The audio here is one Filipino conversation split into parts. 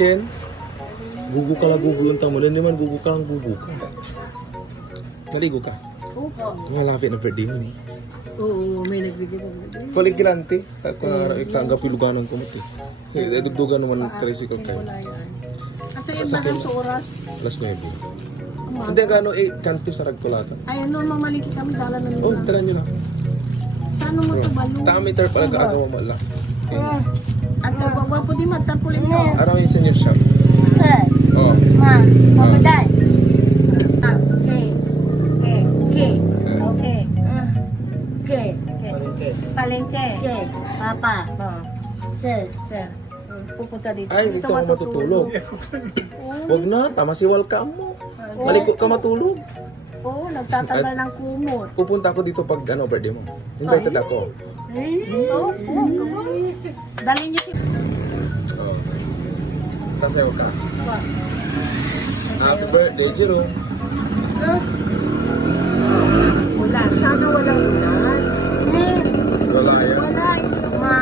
Ken. Gugu ka lang gugu yung tamo. Hindi man gugu ka lang gugu ka. Naligo ka. Opo. Malapit na birthday mo. Oo, may nagbigay sa birthday. Kulig kilante. Itanggap iluganan ko mo. Dugdugan naman ng tricycle kayo. Wala yan. At yung bahang sa oras. Alas 9. Hindi gano kanto sa Ragkulatan. Ay, ano, mamaliki kami dala na nila. Oh, tara nyo na. Saan mo ito balo? Tameter pala gaagawa mo lang. At gwapo di matapulin ko. Araw yung senior shop. Sir, Oh. ma, mabaday. Ah, Okay. Okay. Okay. okay. Okay. Palengke. Okay. Papa. Oh, Sir. sir. Pupunta dito. Ay, dito ako matutulog. Huwag na, tama si welcome mo. Maliko ka matulog. Oo, nagtatagal ng kumot. Pupunta ako dito pag birthday mo. Invited ako. Oo, dali niyo si... Oh. Sasayaw ka. Pa. Happy birthday, Jiro. Ulan. Sana walang ulan. Wala yan. Wala. Ma.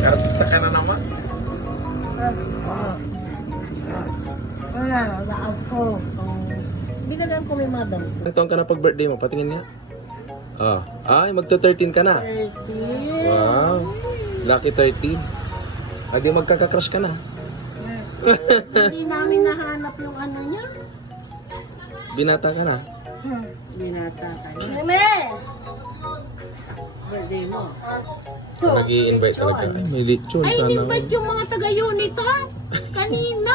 Artista ka na naman. Wala, wala ako. Binagan ko may madam. Ilang taon ka na pag birthday mo? Patingin nga. Ay, magta-13 ka na. 30. Wow. Lucky 13. Adi magkaka-crush ka na. Hindi namin nahanap yung ano niya. Binata ka na. Binata tayo. Meme! Birthday mo. Nag-i-invite talaga. Ay, may lechon Ay, sana. invite yung mga taga-unit ha. Kanina.